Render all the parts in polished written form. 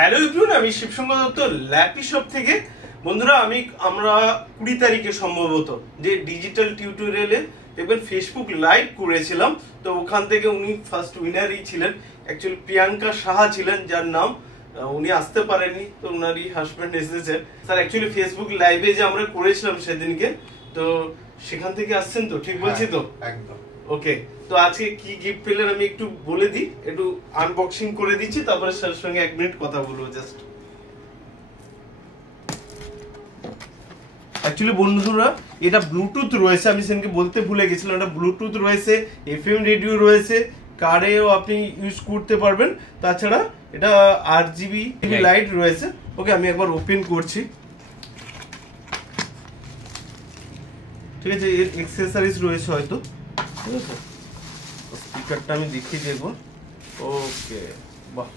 Hello everyone, আমি Shibshankar Dutta lappy shop থেকে। বন্ধুরা, আমরা 20 তারিখে সম্ভবত যে ডিজিটাল টিউটোরিয়ালে দেখবেন ফেসবুক লাইভ করেছিলাম, তো ওখান থেকে উনি ফার্স্ট উইনারই ছিলেন। অ্যাকচুয়ালি প্রিয়াঙ্কা সাহা ছিলেন যার নাম, উনি আসতে পারেননি, তো ওনারই হাজব্যান্ড এসেছেন। স্যার অ্যাকচুয়ালি ফেসবুক লাইভে যে আমরা করেছিলাম সেদিনকে, তো সেখান থেকে আসছেন তো, ঠিক বলছি তো? একদম ওকে, তো আজকে কি গিফট পেলেন আমি একটু বলে দিই, একটু আনবক্সিং করে দিচ্ছি, তারপরে স্যারের সঙ্গে 1 মিনিট কথা বলবো জাস্ট। অ্যাকচুয়ালি বন্ধুরা, এটা ব্লুটুথ রয়েছে, আমি সেদিনকে বলতে ভুলে গেছিলাম। এটা ব্লুটুথ রয়েছে, এফএম রেডিও রয়েছে, কারেও আপনি ইউজ করতে পারবেন। তাছাড়া এটা RGB লাইট রয়েছে। ওকে, আমি একবার ওপেন করছি। ঠিক আছে, এর অ্যাক্সেসরিজ রয়েছে হয়তো, ঠিক আছে। স্পিকারটা আমি দেখিয়ে দেব। ওকে, বাহ,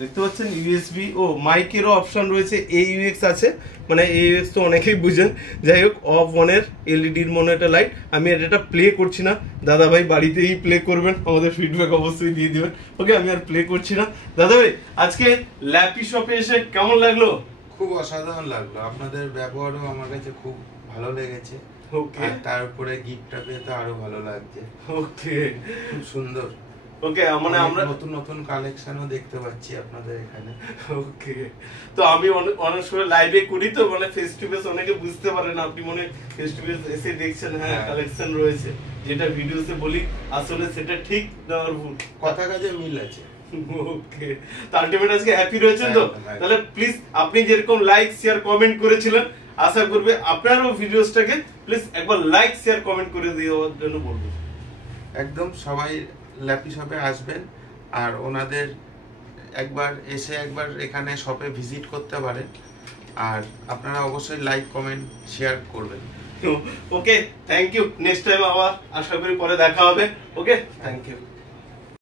দেখতে পাচ্ছেন ইউএসবি ও মাইকেরও অপশন রয়েছে। AUX আছে, মানে AUX তো অনেকেই বুঝেন। যাই হোক, অফ অনের এলইডির মনে একটা লাইট। আমি এটা প্লে করছি না, দাদা ভাই বাড়িতেই প্লে করবেন, আমাদের ফিডব্যাক অবশ্যই দিয়ে দিবেন। ওকে, আমি আর প্লে করছি না। দাদা ভাই, আজকে ল্যাপি শপে এসে কেমন লাগলো? খুব অসাধারণ লাগলো, আপনাদের ব্যবহারও আমার কাছে খুব ভালো লেগেছে। ওকে, আর তারপরে গিফটটা পেয়ে তো আরো ভালো লাগছে। ওকে, খুব সুন্দর। ওকে, মানে আমরা নতুন নতুন কালেকশনও দেখতে পাচ্ছি আপনাদের এখানে। ওকে, তো আমি অনেক সময় লাইভে করি, তো মানে ফেস টু ফেস অনেকে বুঝতে পারে না, আপনি মনে ফেস টু ফেস এসে দেখছেন হ্যাঁ কালেকশন রয়েছে, যেটা ভিডিওতে বলি আসলে সেটা ঠিক না আর ভুল, কথা কাজে মিল আছে। ওকে, তো আলটিমেট আজকে হ্যাপি রয়েছেন তো? তাহলে প্লিজ আপনি যেরকম লাইক শেয়ার কমেন্ট করেছিলেন, আশা করবে আপনারও ভিডিওসটাকে প্লিজ একবার লাইক শেয়ার কমেন্ট করে দেওয়ার জন্য বলবো। একদম সবাই ল্যাপি শপে আসবেন, আর ওনাদের একবার এখানে শপে ভিজিট করতে পারেন। আর আপনারা অবশ্যই লাইক কমেন্ট শেয়ার করবেন। ওকে, থ্যাংক ইউ। নেক্সট টাইম আবার আশা করি পরে দেখা হবে। ওকে, থ্যাংক ইউ।